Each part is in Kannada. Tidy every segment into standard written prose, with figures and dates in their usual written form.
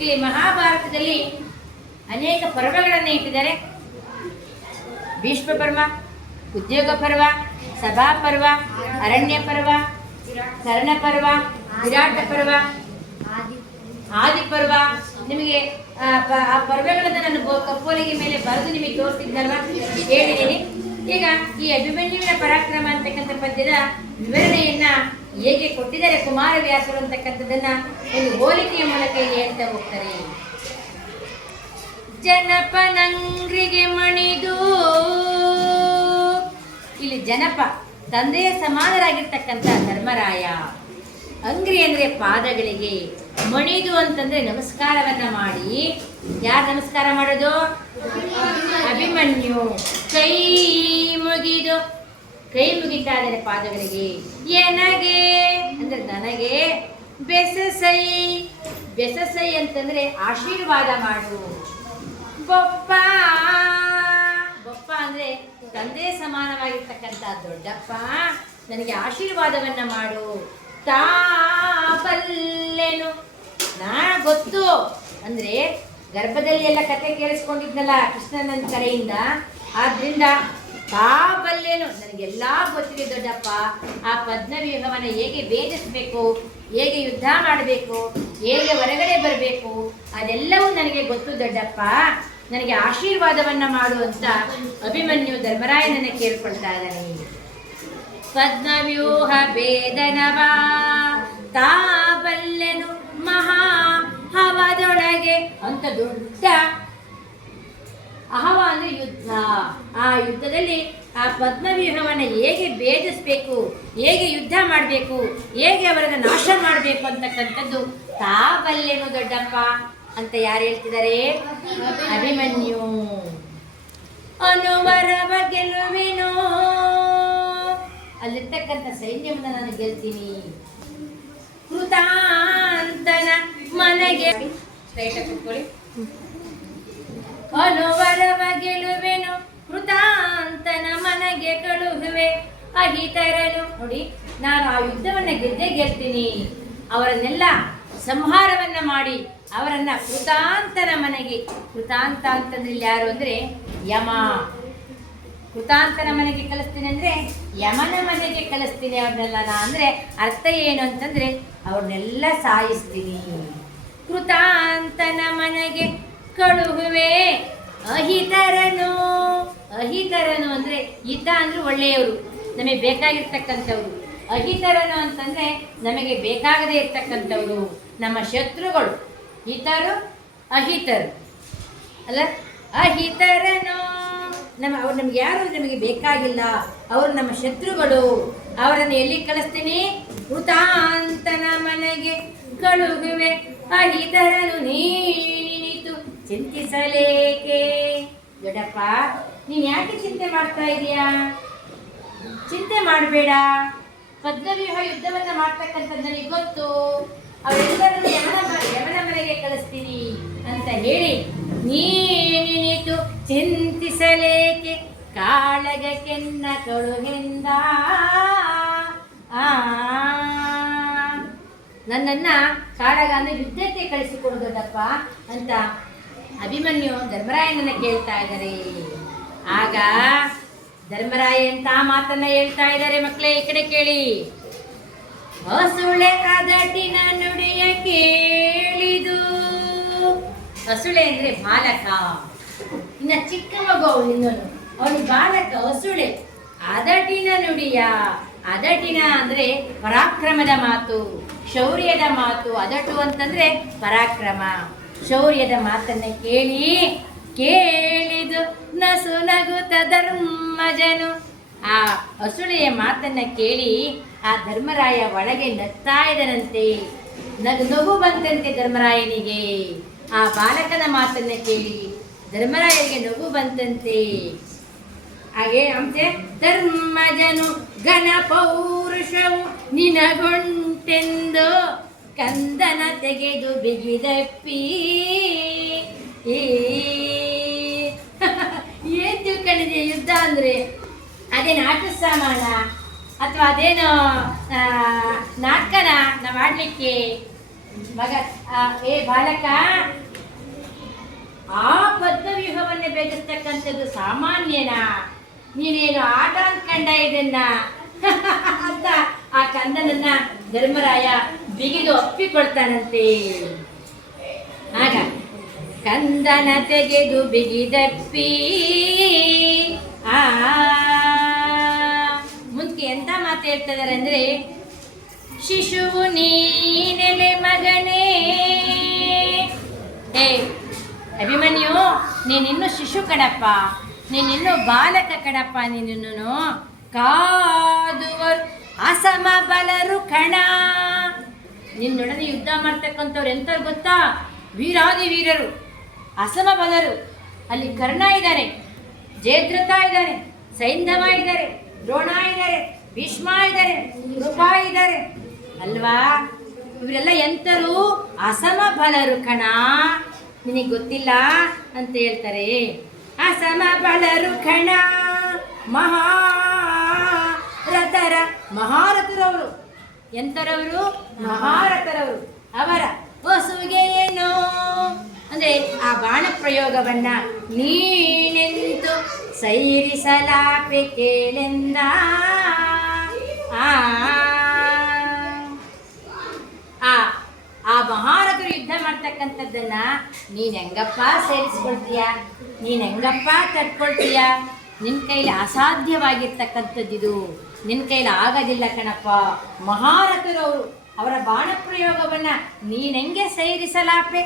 ಇಲ್ಲಿ ಮಹಾಭಾರತದಲ್ಲಿ ಅನೇಕ ಪರ್ವಗಳನ್ನು ಇಟ್ಟಿದ್ದಾರೆ. ಭೀಷ್ಮ ಪರ್ವ, ಉದ್ಯೋಗ ಪರ್ವ, ಸಭಾ ಪರ್ವ, ಅರಣ್ಯ ಪರ್ವ, ಕರ್ಣ ಪರ್ವ, ವಿರಾಟ ಪರ್ವ, ಆದಿ ಪರ್ವ. ನಿಮಗೆ ಆ ಪರ್ವಗಳನ್ನು ನಾನು ಕಪ್ಪೋಲಿಗೆ ಮೇಲೆ ಬರೆದು ನಿಮಗೆ ತೋರಿಸಿದ್ನಲ್ವ, ಹೇಳಿದ್ದೀನಿ. ಈಗ ಈ ಅಭಿಮನ್ಯುವಿನ ಪರಾಕ್ರಮ ಅಂತಕ್ಕಂಥ ಪದ್ಯದ ವಿವರಣೆಯನ್ನ ಹೇಗೆ ಕೊಟ್ಟಿದ್ದಾರೆ ಕುಮಾರವ್ಯಾಸರು ಅಂತಕ್ಕಂಥದ್ದನ್ನ ಒಂದು ಹೋಲಿಕೆಯ ಮೂಲಕ ಇಲ್ಲಿ ಹೇಳ್ತಾ ಹೋಗ್ತಾರೆ. ಜನಪನಂಗ್ರಿಗೆ ಮಣಿದು, ಇಲ್ಲಿ ಜನಪ ತಂದೆಯ ಸಮಾನರಾಗಿರ್ತಕ್ಕಂಥ ಧರ್ಮರಾಯ, ಅಂಗ್ರಿ ಅಂದ್ರೆ ಪಾದಗಳಿಗೆ, ಮಣಿದು ಅಂತಂದ್ರೆ ನಮಸ್ಕಾರವನ್ನ ಮಾಡಿ. ಯಾರು ನಮಸ್ಕಾರ ಮಾಡೋದು? ಅಭಿಮನ್ಯು. ಕೈ ಮುಗಿದು, ಕೈ ಮುಗಿತಾ ಇದ್ದಾರೆ ಪಾದಗಳಿಗೆ. ಎನಗೆ ಅಂದ್ರೆ ನನಗೆ, ಬೆಸಸೈ, ಬೆಸಸೈ ಅಂತಂದ್ರೆ ಆಶೀರ್ವಾದ ಮಾಡು. ಬೊಪ್ಪ, ಬೊಪ್ಪ ಅಂದ್ರೆ ತಂದೆ ಸಮಾನವಾಗಿರ್ತಕ್ಕಂಥ ದೊಡ್ಡಪ್ಪ, ನನಗೆ ಆಶೀರ್ವಾದವನ್ನ ಮಾಡು. ತಾಬಲ್ಲೆನು, ನಾ ಗೊತ್ತು ಅಂದ್ರೆ ಗರ್ಭದಲ್ಲಿ ಎಲ್ಲ ಕತೆ ಕೇಳಿಸ್ಕೊಂಡಿದ್ನಲ್ಲ ಕೃಷ್ಣನ ಕರೆಯಿಂದ, ಆದ್ರಿಂದ ತಾಬಲ್ಲೆನು, ನನಗೆಲ್ಲ ಗೊತ್ತಿದೆ ದೊಡ್ಡಪ್ಪ. ಆ ಪದ್ಮವ್ಯೂಹವನ್ನು ಹೇಗೆ ಭೇದಿಸಬೇಕು, ಹೇಗೆ ಯುದ್ಧ ಮಾಡಬೇಕು, ಹೇಗೆ ಹೊರಗಡೆ ಬರಬೇಕು, ಅದೆಲ್ಲವೂ ನನಗೆ ಗೊತ್ತು ದೊಡ್ಡಪ್ಪ, ನನಗೆ ಆಶೀರ್ವಾದವನ್ನ ಮಾಡು ಅಂತ ಅಭಿಮನ್ಯು ಧರ್ಮರಾಯನನ್ನ ಕೇಳ್ಕೊಳ್ತಾ ಇದ್ದಾನೆ. ಪದ್ಮವ್ಯೂಹ ಭೇದನವಾ ತಾಬಲ್ಲೆನು ಮಹಾ ಹವದೊಳಗೆ ಅಂತ ದೊಡ್ಡ ಅಹವ ಅಂದ್ರೆ ಯುದ್ಧ. ಆ ಯುದ್ಧದಲ್ಲಿ ಆ ಪದ್ಮವ್ಯೂಹವನ್ನು ಹೇಗೆ ಭೇದಿಸಬೇಕು, ಹೇಗೆ ಯುದ್ಧ ಮಾಡಬೇಕು, ಹೇಗೆ ಅವರನ್ನು ನಾಶ ಮಾಡಬೇಕು ಅಂತಕ್ಕಂಥದ್ದು ತಾಬಲ್ಲೆನು ದೊಡ್ಡಪ್ಪ ಅಂತ ಯಾರು ಹೇಳ್ತಿದ್ದಾರೆ? ಅಭಿಮನ್ಯು. ಅನುವರವ ಗೆಲುವೆನೋ, ಅಲ್ಲಿರ್ತಕ್ಕಂಥ ಸೈನ್ಯವನ್ನು ನಾನು ಗೆಲ್ತೀನಿ. ಕೃತಾಂತನ ಮನೆಗೆ, ಕೂತ್ಕೊಳ್ಳಿ. ಅನುವರವ ಗೆಲುವೆನು, ಕೃತಾಂತನ ಮನೆಗೆ ಕಳುಹುವೆ ಅಹಿತರನು. ನೋಡಿ, ನಾನು ಆ ಯುದ್ಧವನ್ನ ಗೆದ್ದೇ ಗೆಲ್ತೀನಿ. ಅವರನ್ನೆಲ್ಲ ಸಂಹಾರವನ್ನ ಮಾಡಿ ಅವರನ್ನ ಕೃತಾಂತನ ಮನೆಗೆ, ಕೃತಾಂತ ಅಂತಂದ್ರೆ ಯಾರು ಅಂದ್ರೆ ಯಮ. ಕೃತಾಂತನ ಮನೆಗೆ ಕಳಿಸ್ತೀನಿ ಅಂದ್ರೆ ಯಮನ ಮನೆಗೆ ಕಳಿಸ್ತೀನಿ ಅವ್ರನ್ನೆಲ್ಲ. ಅಂದ್ರೆ ಅರ್ಥ ಏನು ಅಂತಂದ್ರೆ ಅವ್ರನ್ನೆಲ್ಲ ಸಾಯಿಸ್ತೀನಿ. ಕೃತಾಂತನ ಮನೆಗೆ ಕಳುಹುವೆ ಅಹಿತರನು. ಅಹಿತರನು ಅಂದ್ರೆ ಹಿತ ಅಂದ್ರೆ ಒಳ್ಳೆಯವರು, ನಮಗೆ ಬೇಕಾಗಿರ್ತಕ್ಕಂಥವ್ರು. ಅಹಿತರನು ಅಂತಂದ್ರೆ ನಮಗೆ ಬೇಕಾಗದೇ ಇರ್ತಕ್ಕಂಥವ್ರು, ನಮ್ಮ ಶತ್ರುಗಳು. ಹಿತರು ಅಹಿತರು ಅಲ್ಲ. ಅಹಿತರನು ಅವ್ರು ನಮ್ಗೆ ಯಾರು ನಮಗೆ ಬೇಕಾಗಿಲ್ಲ, ಅವರು ನಮ್ಮ ಶತ್ರುಗಳು. ಅವರನ್ನು ಎಲ್ಲಿ ಕಳಿಸ್ತೀನಿ? ಕೃತಾಂತನ ಮನೆಗೆ ಕಳುಹುವೆ ಅಹಿತರನು ನೀನಿತು ಚಿಂತಿಸಲೇಕೆ. ದೊಡ್ಡಪ್ಪ, ನೀನ್ ಯಾಕೆ ಚಿಂತೆ ಮಾಡ್ತಾ ಇದೀಯಾ? ಚಿಂತೆ ಮಾಡಬೇಡ. ಪದ್ಮವ್ಯೂಹ ಯುದ್ಧವನ್ನ ಮಾಡ್ತಕ್ಕಂಥದ್ದು ನನಗೆ ಗೊತ್ತು. ಅವರೆಲ್ಲರನ್ನು ಯಮನ ಮನೆಗೆ ಕಳಿಸ್ತೀನಿ ಅಂತ ಹೇಳಿ, ನೀನಿತು ಚಿಂತಿಸಲೇಕೆ ಕಾಳಗಕ್ಕೆನ್ನ ಕಳುಹಿಂದ. ನನ್ನನ್ನ ಕಾಳಗ ಅಂದ್ರೆ ಯುದ್ಧಕ್ಕೆ ಕಳಿಸಿಕೊಡು ದೊಡ್ಡಪ್ಪ ಅಂತ ಅಭಿಮನ್ಯು ಧರ್ಮರಾಯನನ್ನ ಕೇಳ್ತಾ ಇದ್ದಾರೆ. ಆಗ ಧರ್ಮರಾಯ ಅಂತ ಮಾತನ್ನ ಹೇಳ್ತಾ ಇದ್ದಾರೆ. ಮಕ್ಕಳೇ, ಈ ಕಡೆ ಕೇಳಿ. ಹಸುಳೆ ಅದಟಿನ ನುಡಿಯ ಕೇಳಿದು. ಹಸುಳೆ ಅಂದ್ರೆ ಬಾಲಕ, ಇನ್ನ ಚಿಕ್ಕ ಮಗು ಅವನು, ಇನ್ನೊಂದು ಅವನು ಬಾಲಕ, ಹಸುಳೆ. ಅದಟಿನ ನುಡಿಯ, ಅದಟಿನ ಅಂದ್ರೆ ಪರಾಕ್ರಮದ ಮಾತು, ಶೌರ್ಯದ ಮಾತು. ಅದಟು ಅಂತಂದ್ರೆ ಪರಾಕ್ರಮ, ಶೌರ್ಯದ ಮಾತನ್ನ ಕೇಳಿದು ನಸು ನಗುತ್ತ ಧರ್ಮಜನು. ಆ ಹಸುಳೆಯ ಮಾತನ್ನ ಕೇಳಿ ಆ ಧರ್ಮರಾಯ ಒಳಗೆ ನಗ್ತಾ ಇದ್ದನಂತೆ. ನಗು ಬಂತಂತೆ ಧರ್ಮರಾಯನಿಗೆ. ಆ ಬಾಲಕನ ಮಾತನ್ನ ಕೇಳಿ ಧರ್ಮರಾಯನಿಗೆ ನಗು ಬಂತಂತೆ. ಹಾಗೆ ಅಂತೆ ಧರ್ಮಜನು ಘನ ಪೌರುಷವು ನಿನಗೊಂಟೆಂದು ಕಂದನ ತೆಗೆದು ಬಿಗಿದಪ್ಪಿ. ಏನ್ ತಿಳ್ಕೊಂಡಿದೆ ಯುದ್ಧ ಅಂದ್ರೆ? ಅದೇನು ಆಟ ಸಾಮಾನ ಅಥವಾ ಅದೇನೋ ನಾಟಕನ ನಾವು ಆಡ್ಲಿಕ್ಕೆ? ಮಗ ಏ ಬಾಲಕ, ಆ ಬದ್ಧವ್ಯೂಹವನ್ನೇ ಬೆಳೆಸ್ತಕ್ಕಂಥದ್ದು ಸಾಮಾನ್ಯನಾ? ನೀನೇನು ಆಟ ಅನ್ಕಂಡ ಇದನ್ನ ಅಂತ ಆ ಕಂದನನ್ನ ಧರ್ಮರಾಯ ಬಿಗಿದು ಒಪ್ಪಿಕೊಳ್ತಾನಂತೆ. ಆಗ ಕಂದನ ತೆಗೆದು ಬಿಗಿದಪ್ಪಿ ಮುಂದೆ ಎಂತ ಮಾತು ಹೇಳ್ತಿದ್ದಾರೆ ಅಂದ್ರೆ, ಶಿಶುವು ನೀನೆಲೆ ಮಗನೇ. ಏ ಅಭಿಮನ್ಯು, ನೀನಿನ್ನು ಶಿಶು ಕಣಪ್ಪ, ನೀನಿನ್ನು ಬಾಲಕ ಕಣಪ್ಪ, ನೀನಿನ್ನು ಕಾದುವರು ಅಸಮ ಬಲರು ಕಣ. ನಿನ್ನೊಡನೆ ಯುದ್ಧ ಮಾಡ್ತಕ್ಕಂಥವ್ರು ಎಂಥವ್ರು ಗೊತ್ತಾ? ವೀರಾದಿ ವೀರರು, ಅಸಮ ಬಲರು. ಅಲ್ಲಿ ಕರ್ಣ ಇದ್ದಾರೆ, ಜಯದ್ರಥ ಇದ್ದಾರೆ, ಸೈಂಧವ ಇದ್ದಾರೆ, ದ್ರೋಣ ಇದ್ದಾರೆ, ಭೀಷ್ಮ ಇದ್ದಾರೆ, ಕೃಪಾ ಇದ್ದಾರೆ ಅಲ್ವಾ? ಇವರೆಲ್ಲ ಎಂಥರು? ಅಸಮ ಬಲರು ಕಣ. ನಿನಗೆ ಗೊತ್ತಿಲ್ಲ ಅಂತ ಹೇಳ್ತಾರೆ. ಅಸಮ ಬಲರು ಕಣ ಮಹಾರಥರ. ಮಹಾರಥರವರು ಎಂಥರವರು? ಮಹಾರಥರವರು. ಅವರ ವಸುಗೆ ಏನು ಅಂದರೆ ಆ ಬಾಣ ಪ್ರಯೋಗವನ್ನ ನೀನೆಂದು ಸೈರಿಸಲಾಪೆ ಕೇಳೆಂದ. ಆ ಮಹಾರಥರು ಯುದ್ಧ ಮಾಡ್ತಕ್ಕಂಥದ್ದನ್ನ ನೀನು ಹೆಂಗಪ್ಪ ಸೇರಿಸ್ಕೊಳ್ತೀಯ? ನೀನು ಹೆಂಗಪ್ಪ ತಡ್ಕೊಳ್ತೀಯ? ನಿನ್ನ ಕೈಲಿ ಅಸಾಧ್ಯವಾಗಿರ್ತಕ್ಕಂಥದ್ದಿದು, ನಿನ್ನ ಕೈಲಿ ಆಗೋದಿಲ್ಲ ಕಣಪ್ಪ. ಮಹಾರಥರು ಅವರ ಬಾಣ ಪ್ರಯೋಗವನ್ನು ನೀನು ಹೆಂಗೆ ಸೈರಿಸಲಾಪೆ,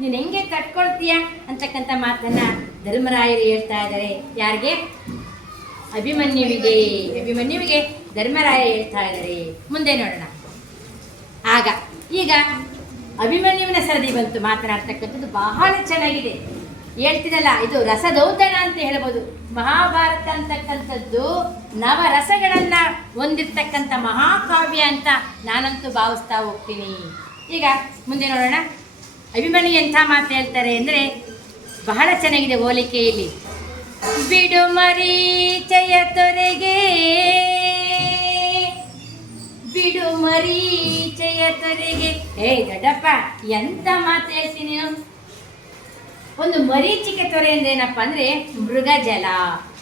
ನೀನು ಹೆಂಗೆ ತಡ್ಕೊಳ್ತೀಯ ಅಂತಕ್ಕಂಥ ಮಾತನ್ನು ಧರ್ಮರಾಯರು ಹೇಳ್ತಾ ಇದ್ದಾರೆ. ಯಾರಿಗೆ? ಅಭಿಮನ್ಯುವಿಗೆ ಧರ್ಮರಾಯ ಹೇಳ್ತಾ ಇದ್ದಾರೆ. ಮುಂದೆ ನೋಡೋಣ. ಈಗ ಅಭಿಮನ್ಯುವಿನ ಸರದಿ ಬಂತು. ಮಾತನಾಡ್ತಕ್ಕಂಥದ್ದು ಬಹಳ ಚೆನ್ನಾಗಿದೆ. ಹೇಳ್ತೀನಲ್ಲ, ಇದು ರಸದೌತಣ ಅಂತ ಹೇಳ್ಬೋದು. ಮಹಾಭಾರತ ಅಂತಕ್ಕಂಥದ್ದು ನವರಸಗಳನ್ನ ಹೊಂದಿರ್ತಕ್ಕಂಥ ಮಹಾಕಾವ್ಯ ಅಂತ ನಾನಂತೂ ಭಾವಿಸ್ತಾ ಹೋಗ್ತೀನಿ. ಈಗ ಮುಂದೆ ನೋಡೋಣ. ಅಭಿಮನ್ಯು ಎಂಥ ಮಾತು ಹೇಳ್ತಾರೆ ಅಂದರೆ ಬಹಳ ಚೆನ್ನಾಗಿದೆ ಹೋಲಿಕೆಯಲ್ಲಿ. ಬಿಡು ಮರೀಚಯ ತೊರೆಗೆ, ಬಿಡು ಮರೀಚಯ ತೊರೆಗೆ. ದೊಡ್ಡಪ್ಪ ಎಂತ ಮಾತು ಹೇಳ್ತೀನಿ. ಒಂದು ಮರೀಚಿಕೆ ತೊರೆ ಅಂದ್ರೆ ಏನಪ್ಪ ಅಂದ್ರೆ ಮೃಗಜಲ.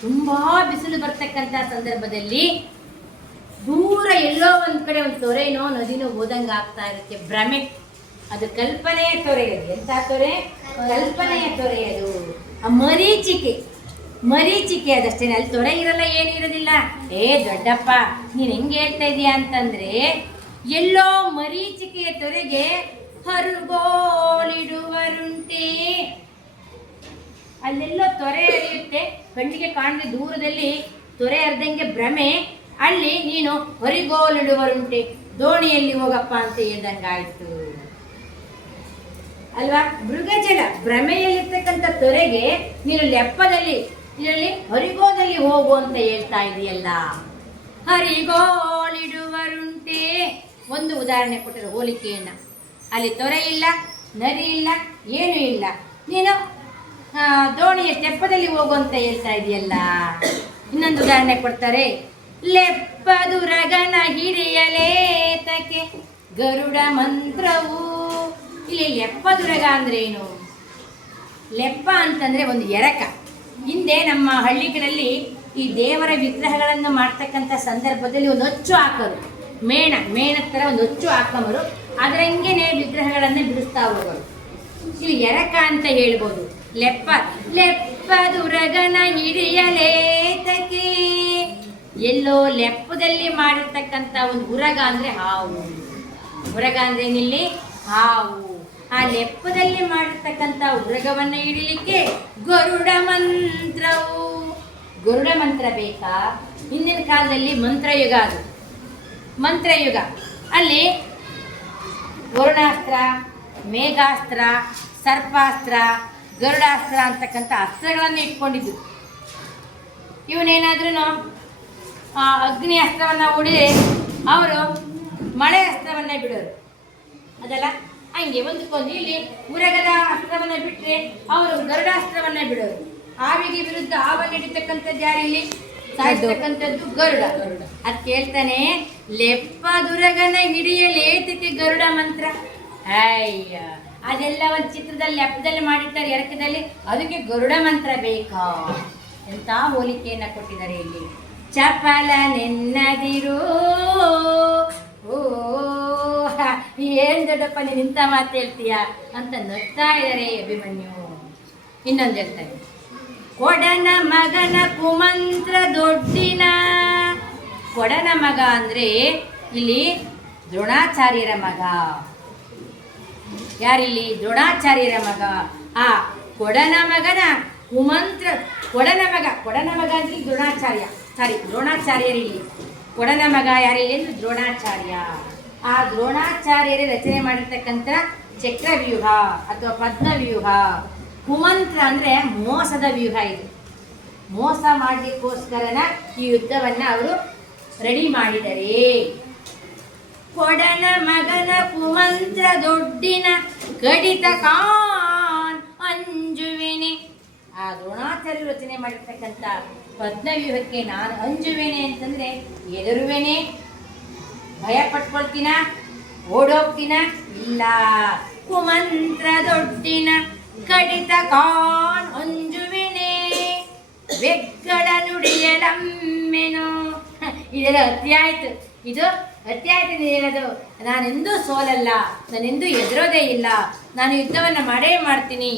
ತುಂಬಾ ಬಿಸಿಲು ಬರ್ತಕ್ಕಂಥ ಸಂದರ್ಭದಲ್ಲಿ ದೂರ ಎಲ್ಲೋ ಒಂದ್ ಕಡೆ ಒಂದು ತೊರೆನೋ ನದಿನೋ ಹೋದಂಗೆ ಆಗ್ತಾ ಇರುತ್ತೆ. ಭ್ರಮೆ, ಅದು ಕಲ್ಪನೆಯ ತೊರೆ. ಅದು ಎಂಥ ತೊರೆ? ಕಲ್ಪನೆಯ ತೊರೆ ಅದು. ಆ ಮರೀಚಿಕೆ ಅದಷ್ಟೇ. ಅಲ್ಲಿ ತೊರೆ ಇರಲ್ಲ, ಏನು ಇರೋದಿಲ್ಲ. ದೊಡ್ಡಪ್ಪ ನೀನು ಹೆಂಗೆ ಹೇಳ್ತಾ ಇದೀಯ ಅಂತಂದ್ರೆ, ಎಲ್ಲೋ ಮರೀಚಿಕೆಯ ತೊರೆಗೆ ಹರುಗೋಲಿಡುವರುಂಟೆ. ಅಲ್ಲೆಲ್ಲೋ ತೊರೆ ಹರಿಯುತ್ತೆ, ಕಣ್ಣಿಗೆ ಕಾಣದೆ ದೂರದಲ್ಲಿ ತೊರೆ ಹರಿದಂಗೆ ಭ್ರಮೆ. ಅಲ್ಲಿ ನೀನು ಹರಿಗೋಲಿಡುವರುಂಟೆ, ದೋಣಿಯಲ್ಲಿ ಹೋಗಪ್ಪ ಅಂತ ಹೇಳ್ದಂಗಾಯ್ತು ಅಲ್ವಾ? ಮೃಗಜಲ ಭ್ರಮೆಯಲ್ಲಿರ್ತಕ್ಕಂಥ ತೊರೆಗೆ ನೀನು ಲೆಪ್ಪದಲ್ಲಿ ಇದರಲ್ಲಿ ಹರಿಗೋದಲ್ಲಿ ಹೋಗು ಅಂತ ಹೇಳ್ತಾ ಇದೆಯಲ್ಲ. ಹರಿಗೋಲಿಡುವರುಂಟೆ ಒಂದು ಉದಾಹರಣೆ ಕೊಟ್ಟರು ಹೋಲಿಕೆಯನ್ನ. ಅಲ್ಲಿ ತೊರೆ ಇಲ್ಲ, ನದಿ ಇಲ್ಲ, ಏನೂ ಇಲ್ಲ, ನೀನು ದೋಣಿಯ ತೆಪ್ಪದಲ್ಲಿ ಹೋಗು ಅಂತ ಹೇಳ್ತಾ ಇದೆಯಲ್ಲ. ಇನ್ನೊಂದು ಉದಾಹರಣೆ ಕೊಡ್ತಾರೆ. ಲೆಪ್ಪದುರಗನ ಹಿಡಿಯಲೇತಕ್ಕೆ ಗರುಡ ಮಂತ್ರವು. ಇಲ್ಲಿ ಲೆಪ್ಪದುರಗ ಅಂದ್ರೆ ಏನು? ಲೆಪ್ಪ ಅಂತಂದ್ರೆ ಒಂದು ಎರಕ. ಹಿಂದೆ ನಮ್ಮ ಹಳ್ಳಿಗಳಲ್ಲಿ ಈ ದೇವರ ವಿಗ್ರಹಗಳನ್ನು ಮಾಡ್ತಕ್ಕಂಥ ಸಂದರ್ಭದಲ್ಲಿ ಒಂದು ಹೊಚ್ಚು ಹಾಕೋರು, ಮೇಣದ ಥರ ಒಂದು ಹೊಚ್ಚು ಹಾಕೋರು. ಅದರಂಗೆನೆ ವಿಗ್ರಹಗಳನ್ನು ಬಿಡಿಸ್ತಾ ಹೋಗೋರು. ಇಲ್ಲಿ ಎರಕ ಅಂತ ಹೇಳ್ಬೋದು. ಲೆಪ್ಪದುರಗನ ಹಿಡಿಯಲೇತಕ್ಕೆ. ಎಲ್ಲೋ ಲೆಪ್ಪದಲ್ಲಿ ಮಾಡಿರ್ತಕ್ಕಂಥ ಒಂದು ಉರಗ ಅಂದ್ರೆ ಹಾವು. ಉರಗ ಅಂದ್ರೆ ಏನಿಲ್ಲಿ? ಹಾವು. ಆ ಲೆಪ್ಪದಲ್ಲಿ ಮಾಡಿರ್ತಕ್ಕಂಥ ಉರಗವನ್ನು ಹಿಡಿಲಿಕ್ಕೆ ಗರುಡ ಮಂತ್ರವು. ಗರುಡ ಮಂತ್ರ ಬೇಕಾ? ಹಿಂದಿನ ಕಾಲದಲ್ಲಿ ಮಂತ್ರಯುಗ, ಅದು ಮಂತ್ರಯುಗ. ಅಲ್ಲಿ ವರುಣಾಸ್ತ್ರ, ಮೇಘಾಸ್ತ್ರ, ಸರ್ಪಾಸ್ತ್ರ, ಗರುಡಾಸ್ತ್ರ ಅಂತಕ್ಕಂಥ ಅಸ್ತ್ರಗಳನ್ನು ಇಟ್ಕೊಂಡಿದ್ದು. ಇವನೇನಾದ್ರೂ ಅಗ್ನಿ ಅಸ್ತ್ರವನ್ನು ಹೊಡೆದ್ರೆ ಅವರು ಮಳೆ ಅಸ್ತ್ರವನ್ನೇ ಬಿಡೋರು ಅದಲ್ಲ. ಹಂಗೆ ಒಂದಕ್ಕೊಂದು ಇಲ್ಲಿ ಉರಗದ ಅಸ್ತ್ರವನ್ನ ಬಿಟ್ಟರೆ ಅವರು ಗರುಡಾಸ್ತ್ರವನ್ನ ಬಿಡೋರು. ಆವಿಗೆ ವಿರುದ್ಧ ಆವನ್ನು ಹಿಡಿತಕ್ಕಂಥದ್ದು ಯಾರು? ಇಲ್ಲಿ ಸಾಯಿಸ್ತಕ್ಕಂಥದ್ದು ಗರುಡ. ಅದ್ ಕೇಳ್ತಾನೆ, ಲೆಪ್ಪದುರಗನ ಹಿಡಿಯಲೇತಕ್ಕೆ ಗರುಡ ಮಂತ್ರ. ಅಯ್ಯ, ಅದೆಲ್ಲ ಒಂದು ಚಿತ್ರದಲ್ಲಿ ಲೆಪ್ಪದಲ್ಲಿ ಮಾಡಿರ್ತಾರೆ, ಎರಕದಲ್ಲಿ. ಅದಕ್ಕೆ ಗರುಡ ಮಂತ್ರ ಬೇಕಾ? ಎಂಥ ಹೋಲಿಕೆಯನ್ನು ಕೊಟ್ಟಿದ್ದಾರೆ ಇಲ್ಲಿ. ಚಪಲ ನೆನ್ನದಿರು. ಓ ಏನ್ ದೊಡ್ಡಪ್ಪ ನೀನು ಇಂಥ ಮಾತು ಹೇಳ್ತೀಯ ಅಂತ ನಗ್ತಾ ಇದ್ದಾರೆ ಅಭಿಮನ್ಯು. ಇನ್ನೊಂದು ಹೇಳ್ತಾರೆ, ಕೊಡನ ಮಗನ ಕುಮಂತ್ರ ದೊಡ್ಡಿನ. ಕೊಡನ ಮಗ ಅಂದ್ರೆ ಇಲ್ಲಿ ದ್ರೋಣಾಚಾರ್ಯರ ಮಗ. ಯಾರಿಲ್ಲಿ? ದ್ರೋಣಾಚಾರ್ಯರ ಮಗ. ಆ ಕೊಡನ ಮಗನ ಕುಮಂತ್ರ, ಕೊಡನ ಮಗ ಅಂದ್ರೆ ದ್ರೋಣಾಚಾರ್ಯ, ದ್ರೋಣಾಚಾರ್ಯರಿಲ್ಲಿ. ಕೊಡನ ಮಗ ಯಾರಿಲ್ಲಿ ಅಂದ್ರೆ ದ್ರೋಣಾಚಾರ್ಯ. ಆ ದ್ರೋಣಾಚಾರ್ಯರೇ ರಚನೆ ಮಾಡಿರ್ತಕ್ಕಂಥ ಚಕ್ರವ್ಯೂಹ ಅಥವಾ ಪದ್ಮವ್ಯೂಹ. ಕುಮಂತ್ರ ಅಂದ್ರೆ ಮೋಸದ ವ್ಯೂಹ. ಇದು ಮೋಸ ಮಾಡಲಿಕ್ಕೋಸ್ಕರನ ಈ ಯುದ್ಧವನ್ನ ಅವರು ರೆಡಿ ಮಾಡಿದರೆ. ಕೊಡನ ಮಗನ ಕುಮಂತ್ರ ದೊಡ್ಡಿನ ಕಡಿತ ಕಾನ್ ಅಂಜುವೆನೆ. ಆ ದ್ರೋಣಾಚಾರ್ಯ ರಚನೆ ಮಾಡಿರ್ತಕ್ಕಂಥ ಪದ್ಮವ್ಯೂಹಕ್ಕೆ ನಾನು ಅಂಜುವೆನೆ ಅಂತಂದ್ರೆ ಎದುರುವೆನೆ, ಭಯ ಪಟ್ಕೊಳ್ತೀನ, ಓಡೋಗ್ತೀನ? ಇಲ್ಲ. ಕುಮಂತ್ರ ದೊಡ್ಡಿನ ಕಡಿತ ಕಾನ್ ಅಂಜುವೆನೆ ಬೆಗ್ಗಳ ನುಡಿಯಲಮ್ಮೆನು. ಇದೆಲ್ಲ ಅತಿ ಆಯ್ತು, ಇದು ಅತಿ ಆಯ್ತು ಹೇಳೋದು. ನಾನೆಂದೂ ಸೋಲಲ್ಲ, ನಾನೆಂದೂ ಎದುರೋದೇ ಇಲ್ಲ, ನಾನು ಯುದ್ಧವನ್ನು ಮಾಡೇ ಮಾಡ್ತೀನಿ.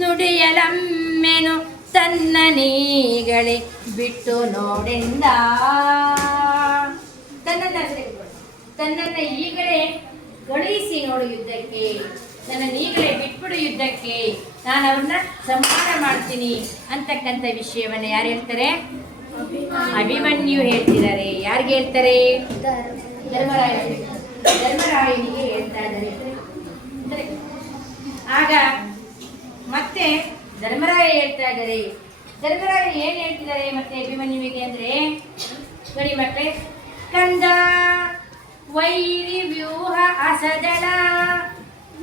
ನುಡಿಯಲಮ್ಮೆನು ತನ್ನ ನೀಗಳೇ ಬಿಟ್ಟು ನೋಡೆಂದ. ತನ್ನನ್ನು ಈಗಲೇ ಕಳುಹಿಸಿ ನೋಡು ಯುದ್ಧಕ್ಕೆ, ನನ್ನನ್ನು ಈಗಲೇ ಬಿಟ್ಬಿಡು ಯುದ್ಧಕ್ಕೆ, ನಾನು ಅವ್ರನ್ನ ಸಂಹಾರ ಮಾಡ್ತೀನಿ ಅಂತಕ್ಕಂಥ ವಿಷಯವನ್ನು ಯಾರು ಹೇಳ್ತಾರೆ? ಅಭಿಮನ್ಯು ಹೇಳ್ತಿದ್ದಾರೆ. ಯಾರಿಗೆ ಹೇಳ್ತಾರೆ? ಧರ್ಮರಾಯನಿಗೆ ಹೇಳ್ತಾ ಇದ್ದಾರೆ. ಆಗ ಮತ್ತೆ ಧರ್ಮರಾಯ ಹೇಳ್ತಾ ಇದ್ದಾರೆ. ಧರ್ಮರಾಯ ಏನ್ ಹೇಳ್ತಿದ್ದಾರೆ ಮತ್ತೆ ಅಭಿಮನ್ಯುವಿಗೆ ಅಂದ್ರೆ, ನೋಡಿ ಮತ್ತೆ, ಕಂದ ವೈರಿ ವ್ಯೂಹ ಅಸದಳ.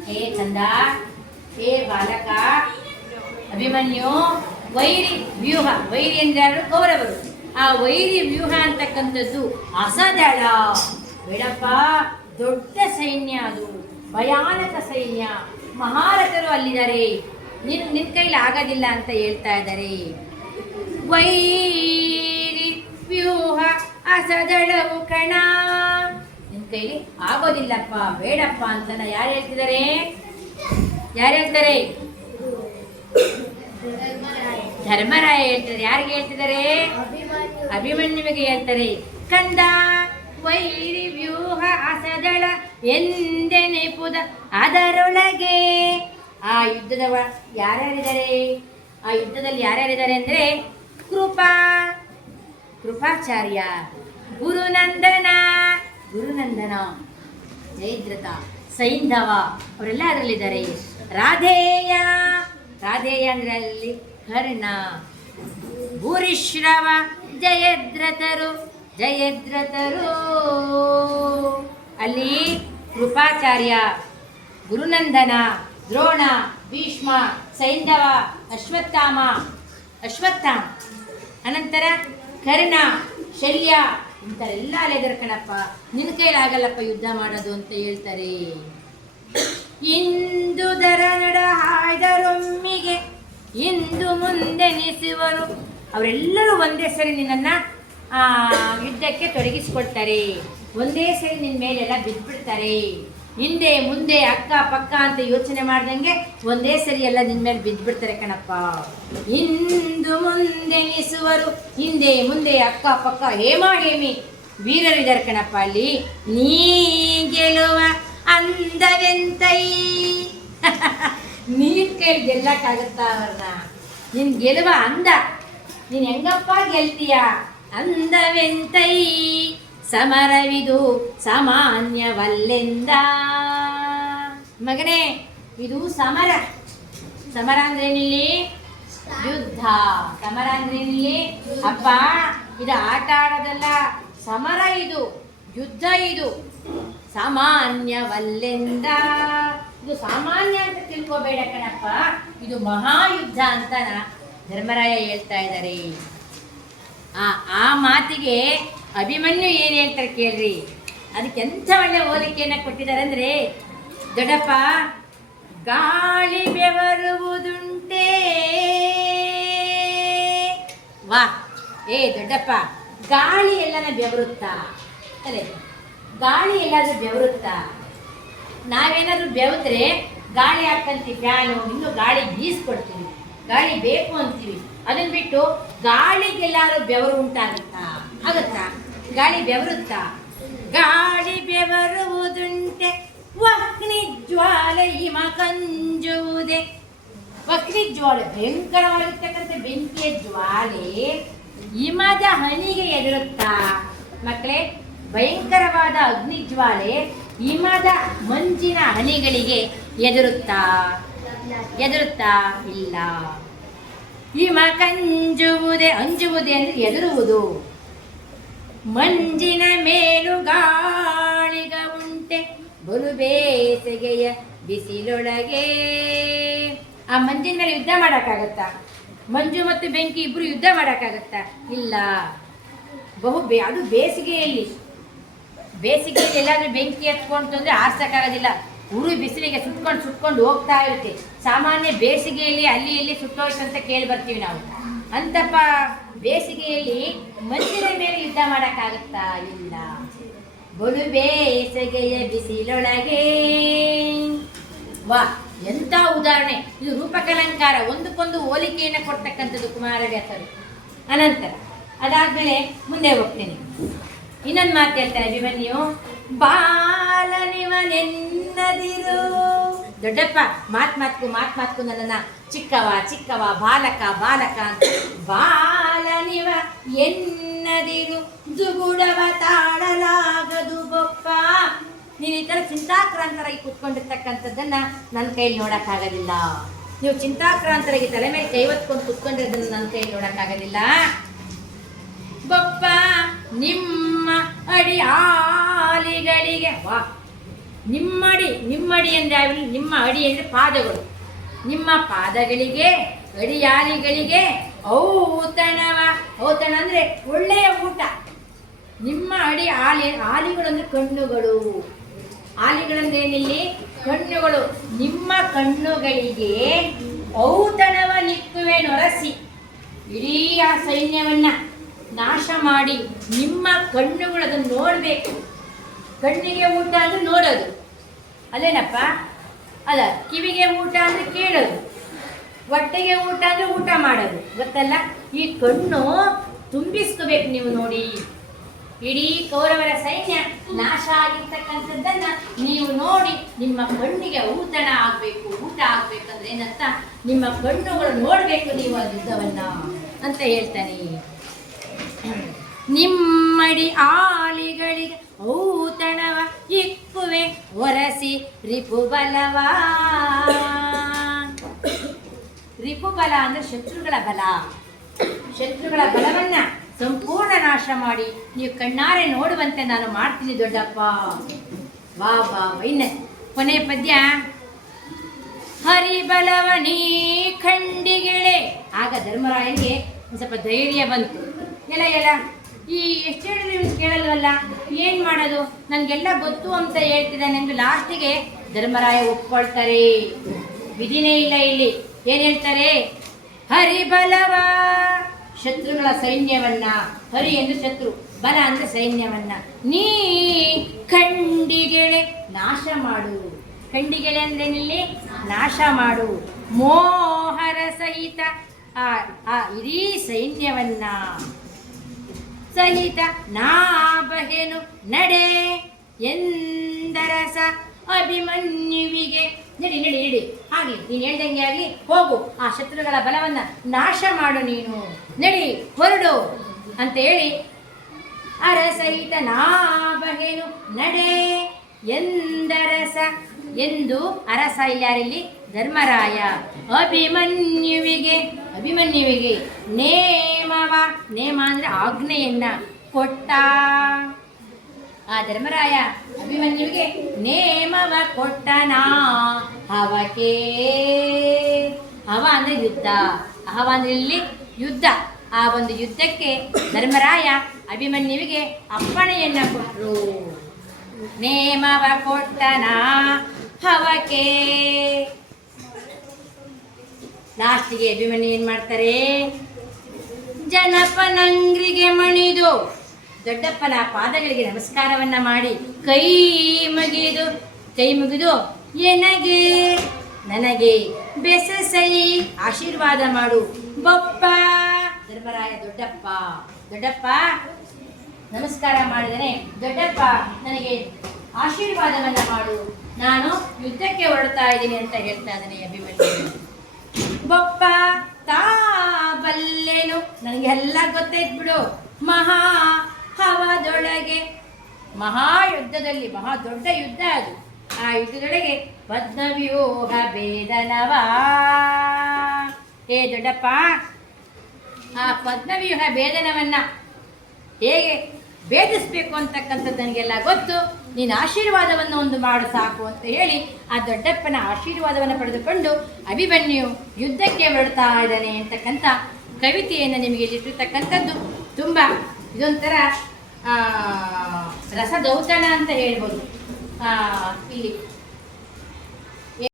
ಹೇ ಕಂದ, ಹೇ ಬಾಲಕ ಅಭಿಮನ್ಯು, ವೈರಿ ವ್ಯೂಹ, ವೈರಿ ಅಂದ್ರೆ ಯಾರು? ಕೌರವರು. ಆ ವೈರಿ ವ್ಯೂಹ ಅಂತಕ್ಕಂಥದ್ದು ಅಸದಳ, ಬೇಡಪ್ಪ, ದೊಡ್ಡ ಸೈನ್ಯ, ಅದು ಭಯಾನಕ ಸೈನ್ಯ, ಮಹಾರಥರು ಅಲ್ಲಿದ್ದಾರೆ, ನಿನ್ನ ಕೈಲಿ ಆಗೋದಿಲ್ಲ ಅಂತ ಹೇಳ್ತಾ ಇದ್ದಾರೆ. ವೈರಿ ವ್ಯೂಹ ಅಸದಳವು ಕಣ, ನಿನ್ನ ಕೈಲಿ ಆಗೋದಿಲ್ಲಪ್ಪ, ಬೇಡಪ್ಪ ಅಂತ ಯಾರು ಹೇಳ್ತಿದ್ದಾರೆ? ಯಾರು ಹೇಳ್ತಾರೆ? ಧರ್ಮರಾಯ ಹೇಳ್ತಾರೆ. ಯಾರಿಗೆ ಹೇಳ್ತಿದ್ದಾರೆ? ಅಭಿಮನ್ಯುವಿಗೆ ಹೇಳ್ತಾರೆ. ಕಂದ ವೈರಿ ವ್ಯೂಹ ಅಸದಳ ಎಂದೆನೆಪುದ ಅದರೊಳಗೆ. ಆ ಯುದ್ಧದ ಯಾರ್ಯಾರಿದ್ದಾರೆ? ಆ ಯುದ್ಧದಲ್ಲಿ ಯಾರ್ಯಾರಿದ್ದಾರೆ ಅಂದ್ರೆ, ಕೃಪಾಚಾರ್ಯ, ಗುರುನಂದನ, ಜಯದ್ರಥ, ಸೈಂಧವ ಅವರೆಲ್ಲ ಅದರಲ್ಲಿದ್ದಾರೆ. ರಾಧೇಯ ಅಂದ್ರೆ ಅಲ್ಲಿ ಕರ್ಣ, ಭೂರಿಶ್ರವ, ಜಯದ್ರಥರು ಅಲ್ಲಿ ಕೃಪಾಚಾರ್ಯ, ಗುರುನಂದನ, ದ್ರೋಣ, ಭೀಷ್ಮ, ಸೈಂಧವ, ಅಶ್ವತ್ಥಾಮ, ಅನಂತರ ಕರ್ಣ, ಶಲ್ಯ, ಇಂಥರೆಲ್ಲ ಅಲೆದರ ಕಣಪ್ಪ, ನಿನ್ನ ಕೈಲಾಗಲ್ಲಪ್ಪ ಯುದ್ಧ ಮಾಡೋದು ಅಂತ ಹೇಳ್ತಾರೆ. ಇಂದು ದರ ನಡ ಹಾಯ್ದರೊಮ್ಮಿಗೆ ಇಂದು ಮುಂದೆ ನಿಸುವರು. ಅವರೆಲ್ಲರೂ ಒಂದೇ ಸರಿ ನಿನ್ನನ್ನು ಯುದ್ಧಕ್ಕೆ ತೊಡಗಿಸ್ಕೊಳ್ತಾರೆ, ಒಂದೇ ಸರಿ ನಿನ್ನ ಮೇಲೆಲ್ಲ ಬಿದ್ದುಬಿಡ್ತಾರೆ. ಹಿಂದೆ ಮುಂದೆ ಅಕ್ಕ ಪಕ್ಕ ಅಂತ ಯೋಚನೆ ಮಾಡ್ದಂಗೆ ಒಂದೇ ಸರಿ ಎಲ್ಲ ನಿನ್ನ ಮೇಲೆ ಬಿದ್ದುಬಿಡ್ತಾರೆ ಕಣಪ್ಪ. ಇಂದು ಮುಂದೆ ನಿಸುವರು, ಹಿಂದೆ ಮುಂದೆ ಅಕ್ಕ ಪಕ್ಕ ಹೇಮಿ ವೀರರಿದ್ದಾರೆ ಕಣಪ್ಪ ಅಲ್ಲಿ. ನೀ ಗೆಲುವ ಅಂದವೆಂತೈ. ನೀನ್ ಕೈಲಿ ಗೆಲ್ಲಕ್ಕಾಗತ್ತ ಅವ್ರನ್ನ? ನಿನ್ ಗೆಲುವ ಅಂದ, ನೀನ್ ಹೆಂಗಪ್ಪ ಗೆಲ್ತೀಯ? ಅಂದವೆಂತೈ ಸಮರವಿದು ಸಾಮಾನ್ಯವಲ್ಲೆಂದ. ಮಗನೇ, ಇದು ಸಮರ. ಸಮರ ಅಂದ್ರೇನಿಲ್ಲಿ? ಯುದ್ಧ. ಸಮರ ಅಂದ್ರೇನಿಲ್ಲಿ? ಅಪ್ಪ, ಇದು ಆಟ ಆಡೋದಲ್ಲ, ಸಮರ ಇದು, ಯುದ್ಧ ಇದು. ಸಾಮಾನ್ಯವಲ್ಲೆಂದ, ಇದು ಸಾಮಾನ್ಯ ಅಂತ ತಿಳ್ಕೋಬೇಡ ಕಣಪ್ಪ, ಇದು ಮಹಾಯುದ್ಧ ಅಂತ ಧರ್ಮರಾಯ ಹೇಳ್ತಾ ಇದ್ದಾರೆ. ಆ ಮಾತಿಗೆ ಅಭಿಮನ್ಯು ಏನು ಹೇಳ್ತಾರೆ ಕೇಳ್ರಿ. ಅದಕ್ಕೆ ಎಂಥ ಒಳ್ಳೆ ಹೋಲಿಕೆಯನ್ನು ಕೊಟ್ಟಿದ್ದಾರೆ ಅಂದರೆ, ದೊಡ್ಡಪ್ಪ ಗಾಳಿ ಬೆವರುವುದುಂಟೇ. ವಾ ಏ ದೊಡ್ಡಪ್ಪ, ಗಾಳಿ ಎಲ್ಲನ ಬೆವರುತ್ತಾ? ಅದೇ ಗಾಳಿ ಎಲ್ಲಾದ್ರೂ ಬೆವರುತ್ತಾ? ನಾವೇನಾದ್ರೂ ಬೆವದ್ರೆ ಗಾಳಿ ಹಾಕಂತೀವಿ, ಫ್ಯಾನು, ಇನ್ನು ಗಾಳಿ ಬೀಸ್ಕೊಡ್ತೀವಿ, ಗಾಳಿ ಬೇಕು ಅಂತೀವಿ. ಅದನ್ನ ಬಿಟ್ಟು ಗಾಳಿಗೆಲ್ಲಾದ್ರೂ ಬೆವರು ಉಂಟಾಗುತ್ತಾ? ಆಗುತ್ತಾ? ಗಾಳಿ ಬೆವರುತ್ತಾ? ಗಾಳಿ ಬೆವರುವುದುಂಟೆ ವಹ್ನಿ ಜ್ವಾಲೆ ಹಿಮ ಕಂಜುವುದೇ. ವಹ್ನಿ ಜ್ವಾಲೆ ಭಯಂಕರವಾಗಿರ್ತಕ್ಕಂಥ ಬೆಂಕಿಯ ಜ್ವಾಲೆ ಹಿಮದ ಹನಿಗೆ ಎದುರುತ್ತಾ? ಮಕ್ಕಳೇ, ಭಯಂಕರವಾದ ಅಗ್ನಿ ಜ್ವಾಲೆ ಹಿಮದ ಮಂಜಿನ ಹನಿಗಳಿಗೆ ಎದುರುತ್ತಾ? ಎದುರುತ್ತಾ? ಇಲ್ಲ. ಹಿಮ ಕಂಜುವುದೇ, ಅಂಜುವುದೇ ಅಂದರೆ ಎದುರುವುದು. ಮಂಜಿನ ಮೇಲು ಗಾಳಿಗ ಉಂಟೆ ಬಲು ಬೇಸಿಗೆಯ ಬಿಸಿಲೊಳಗೆ. ಆ ಮಂಜಿನ ಮೇಲೆ ಯುದ್ಧ ಮಾಡೋಕ್ಕಾಗತ್ತಾ? ಮಂಜು ಮತ್ತು ಬೆಂಕಿ ಇಬ್ರು ಯುದ್ಧ ಮಾಡೋಕ್ಕಾಗತ್ತಾ? ಇಲ್ಲ. ಅದು ಬೇಸಿಗೆಯಲ್ಲಿ ಎಲ್ಲಾದ್ರೂ ಬೆಂಕಿ ಹತ್ಕೊಂಡು ತಂದ್ರೆ ಆರ್ಸಕ್ಕಾಗೋದಿಲ್ಲ. ಉರು ಬಿಸಿಲಿಗೆ ಸುಟ್ಕೊಂಡು ಹೋಗ್ತಾ ಇರುತ್ತೆ. ಸಾಮಾನ್ಯ ಬೇಸಿಗೆಯಲ್ಲಿ ಅಲ್ಲಿ ಇಲ್ಲಿ ಸುಟ್ಟೋಯ್ತು ಅಂತ ಕೇಳಿ ಬರ್ತೀವಿ ನಾವು. ಅಂತಪ್ಪ ಬೇಸಿಗೆಯಲ್ಲಿ ಮಂಜಿನ ಮೇಲೆ ಯುದ್ಧ ಮಾಡೋಕ್ಕಾಗುತ್ತಾ? ಇಲ್ಲ. ಬಲು ಬೇಸಿಗೆಯ ಬಿಸಿಲೊಳಗೆ. ವಾ, ಎಂಥ ಉದಾಹರಣೆ ಇದು! ರೂಪಕಲಂಕಾರ, ಒಂದಕ್ಕೊಂದು ಹೋಲಿಕೆಯನ್ನು ಕೊಡ್ತಕ್ಕಂಥದ್ದು ಕುಮಾರವ್ಯಾಸರು. ಅನಂತರ ಅದಾದ್ಮೇಲೆ ಮುಂದೆ ಹೋಗ್ತೀನಿ. ಇನ್ನೊಂದು ಮಾತು ಹೇಳ್ತಾರೆ ಅಭಿಮನ್ಯು. ಬಾಲನಿವನೆನ್ನದಿರು. ದೊಡ್ಡಪ್ಪ ಮಾತ್ಮಾತ್ಕು ನನ್ನನ್ನ ಚಿಕ್ಕವ ಬಾಲಕ ಅಂತ. ಬಾಲನಿವ ಎನ್ನದಿರು ದುಗುಡವ ತಾಳಲಾಗದು ಬೊಪ್ಪ. ನೀನು ಈ ಥರ ಚಿಂತಾಕ್ರಾಂತರಾಗಿ ಕೂತ್ಕೊಂಡಿರ್ತಕ್ಕಂಥದ್ದನ್ನ ನನ್ನ ಕೈಯಲ್ಲಿ ನೋಡೋಕ್ಕಾಗೋದಿಲ್ಲ. ನೀವು ಚಿಂತಾಕ್ರಾಂತರಾಗಿ ತಲೆ ಮೇಲೆ ಕೈ ಹೊತ್ಕೊಂಡು ಕೂತ್ಕೊಂಡಿರೋದನ್ನ ನನ್ನ ಕೈಯಲ್ಲಿ ನೋಡೋಕ್ಕಾಗೋದಿಲ್ಲ. ಬೊಪ್ಪ ನಿಮ್ಮ ಅಡಿ ಆಲಿಗಳಿಗೆ. ವಾ, ನಿಮ್ಮಡಿ ಅಂದರೆ ನಿಮ್ಮ ಅಡಿ ಅಂದರೆ ಪಾದಗಳು. ನಿಮ್ಮ ಪಾದಗಳಿಗೆ, ಅಡಿಯಾಲಿಗಳಿಗೆ ಔತಣ ಅಂದರೆ ಒಳ್ಳೆಯ ಊಟ. ನಿಮ್ಮ ಅಡಿ ಆಲಿಗಳು ಅಂದರೆ ಕಣ್ಣುಗಳು. ಆಲಿಗಳಂದ್ರೆ ಏನಿಲ್ಲಿ? ಕಣ್ಣುಗಳು. ನಿಮ್ಮ ಕಣ್ಣುಗಳಿಗೆ ಔತಣವ ನಿಕ್ಕುವೆ ನೊರಸಿ. ಇಡೀ ಆ ಸೈನ್ಯವನ್ನ ನಾಶ ಮಾಡಿ ನಿಮ್ಮ ಕಣ್ಣುಗಳು ಅದನ್ನು ನೋಡಬೇಕು. ಕಣ್ಣಿಗೆ ಊಟ ಅಂದರೆ ನೋಡೋದು ಅಲ್ಲೇನಪ್ಪ? ಅಲ್ಲ, ಕಿವಿಗೆ ಊಟ ಅಂದರೆ ಕೇಳೋದು, ಹೊಟ್ಟೆಗೆ ಊಟ ಅಂದರೆ ಊಟ ಮಾಡೋದು, ಗೊತ್ತಲ್ಲ? ಈ ಕಣ್ಣು ತುಂಬಿಸ್ಕೋಬೇಕು ನೀವು ನೋಡಿ. ಇಡೀ ಕೌರವರ ಸೈನ್ಯ ನಾಶ ಆಗಿರ್ತಕ್ಕಂಥದ್ದನ್ನ ನೀವು ನೋಡಿ ನಿಮ್ಮ ಕಣ್ಣಿಗೆ ಊತಣ ಆಗಬೇಕು. ಊಟ ಆಗ್ಬೇಕಂದ್ರೆ ಏನಂತ? ನಿಮ್ಮ ಕಣ್ಣುಗಳು ನೋಡಬೇಕು ನೀವು ಆ ಯುದ್ಧವನ್ನ ಅಂತ ಹೇಳ್ತಾನೆ. ನಿಮ್ಮಡಿ ಆಲಿಗಳಿಗೆ ಔತಣವ ಇಕ್ಕುವೆ ಒರಸಿ ರಿಪುಬಲವ. ರಿಪುಬಲ ಅಂದ್ರೆ ಶತ್ರುಗಳ ಬಲ. ಶತ್ರುಗಳ ಬಲವನ್ನ ಸಂಪೂರ್ಣ ನಾಶ ಮಾಡಿ ನೀವು ಕಣ್ಣಾರೆ ನೋಡುವಂತೆ ನಾನು ಮಾಡ್ತೀನಿ ದೊಡ್ಡಪ್ಪ. ವಾ ವಾ. ಇನ್ನ ಕೊನೆ ಪದ್ಯ. ಹರಿಬಲವ ನೀ ಖಂಡಿಗೆಳೆ. ಆಗ ಧರ್ಮರಾಯನಿಗೆ ಒಂದು ಸ್ವಲ್ಪ ಧೈರ್ಯ ಬಂತು. ಎಲ್ಲ ಈ ಎಷ್ಟು ಹೇಳಿದ್ರೆ ನೀವು ಕೇಳಲ್ವಲ್ಲ, ಏನು ಮಾಡೋದು, ನನಗೆಲ್ಲ ಗೊತ್ತು ಅಂತ ಹೇಳ್ತಿದ್ದಾನೆ ಎಂದು ಲಾಸ್ಟಿಗೆ ಧರ್ಮರಾಯ ಒಪ್ಕೊಳ್ತಾರೆ. ವಿಧಿನೇ ಇಲ್ಲ ಇಲ್ಲಿ. ಏನು ಹೇಳ್ತಾರೆ? ಹರಿಬಲವ, ಶತ್ರುಗಳ ಸೈನ್ಯವನ್ನ. ಹರಿ ಎಂದು ಶತ್ರು, ಬಲ ಅಂದರೆ ಸೈನ್ಯವನ್ನ. ನೀ ಖಂಡಿಗೆಳೆ ನಾಶ ಮಾಡು. ಖಂಡಿಗೆಳೆ ಅಂದ್ರೆ ಇಲ್ಲಿ ನಾಶ ಮಾಡು. ಮೋಹರ ಸಹಿತ ಇಡೀ ಸೈನ್ಯವನ್ನ ಸಹಿತ ನಾ ಬಗೆನು ನಡೆ ಎಂದರಸ ಅಭಿಮನ್ಯುವಿಗೆ. ನಡಿ ನಡಿ ನಡಿ, ಆಗಲಿ ನೀನು ಹೇಳ್ದಂಗೆ ಆಗಲಿ, ಹೋಗು, ಆ ಶತ್ರುಗಳ ಬಲವನ್ನು ನಾಶ ಮಾಡು, ನೀನು ನಡಿ, ಹೊರಡು ಅಂತ ಹೇಳಿ ಅರಸಹಿತ ನಾ ಬಗೆನು ನಡೆ ಎಂದರಸ ಎಂದು ಅರಸ ಇಲ್ಲಾರಿಲ್ಲಿ ಧರ್ಮರಾಯ ಅಭಿಮನ್ಯುವಿಗೆ ನೇಮವ, ನೇಮ ಅಂದರೆ ಆಜ್ಞೆಯನ್ನ ಕೊಟ್ಟ. ಆ ಧರ್ಮರಾಯ ಅಭಿಮನ್ಯುವಿಗೆ ನೇಮವ ಕೊಟ್ಟನಾ. ಹವಕೆ, ಹವ ಅಂದರೆ ಯುದ್ಧ, ಹವ ಅಂದರೆ ಇಲ್ಲಿ ಯುದ್ಧ. ಆ ಒಂದು ಯುದ್ಧಕ್ಕೆ ಧರ್ಮರಾಯ ಅಭಿಮನ್ಯುವಿಗೆ ಅಪ್ಪಣೆಯನ್ನ ಕೊಟ್ಟರು. ನೇಮವ ಕೊಟ್ಟನಾ ಹವಕೆ. ಲಾಸ್ಟಿಗೆ ಅಭಿಮನ್ಯು ಏನ್ ಮಾಡ್ತಾರೆ, ಜನಪನಂಗ್ರಿಗೆ ಮಣಿದು ದೊಡ್ಡಪ್ಪನ ಪಾದಗಳಿಗೆ ನಮಸ್ಕಾರವನ್ನ ಮಾಡಿ ಕೈ ಮುಗಿದು ಎನಗೆ ನನಗೆ ಬೆಸಸೈ ಆಶೀರ್ವಾದ ಮಾಡು ಬಪ್ಪ. ಧರ್ಮರಾಯ ದೊಡ್ಡಪ್ಪ ನಮಸ್ಕಾರ ಮಾಡಿದರೆ, ದೊಡ್ಡಪ್ಪ ನನಗೆ ಆಶೀರ್ವಾದವನ್ನ ಮಾಡು, ನಾನು ಯುದ್ಧಕ್ಕೆ ಹೊರಡ್ತಾ ಇದ್ದೀನಿ ಅಂತ ಹೇಳ್ತಾ ಇದ್ದಾನೆ ಅಭಿಮನ್ಯು. ಬಪ್ಪ ತಾ ಬಲ್ಲೆನು, ನನಗೆ ಎಲ್ಲ ಗೊತ್ತೈತ್ ಬಿಡು. ಮಹಾ ಹವದೊಳಗೆ, ಮಹಾಯುದ್ಧದಲ್ಲಿ, ಮಹಾ ದೊಡ್ಡ ಯುದ್ಧ ಅದು, ಆ ಯುದ್ಧದೊಳಗೆ ಪದ್ಮವ್ಯೂಹ ಭೇದನವಾ. ಹೇ ದೊಡ್ಡಪ್ಪ, ಆ ಪದ್ಮವ್ಯೂಹ ಭೇದನವನ್ನ ಹೇಗೆ ಭೇದಿಸ್ಬೇಕು ಅಂತಕ್ಕಂಥದ್ದು ನನಗೆಲ್ಲ ಗೊತ್ತು, ನೀನು ಆಶೀರ್ವಾದವನ್ನು ಒಂದು ಮಾಡು ಸಾಕು ಅಂತ ಹೇಳಿ ಆ ದೊಡ್ಡಪ್ಪನ ಆಶೀರ್ವಾದವನ್ನು ಪಡೆದುಕೊಂಡು ಅಭಿಮನ್ಯು ಯುದ್ಧಕ್ಕೆ ಹೊರಡ್ತಾ ಇದ್ದಾನೆ ಅಂತಕ್ಕಂಥ ಕವಿತೆಯನ್ನು ನಿಮಗೆ ಇಟ್ಟಿರ್ತಕ್ಕಂಥದ್ದು. ತುಂಬ ಇದೊಂಥರ ರಸದೌತಣ ಅಂತ ಹೇಳ್ಬೋದು. ಇಲ್ಲಿ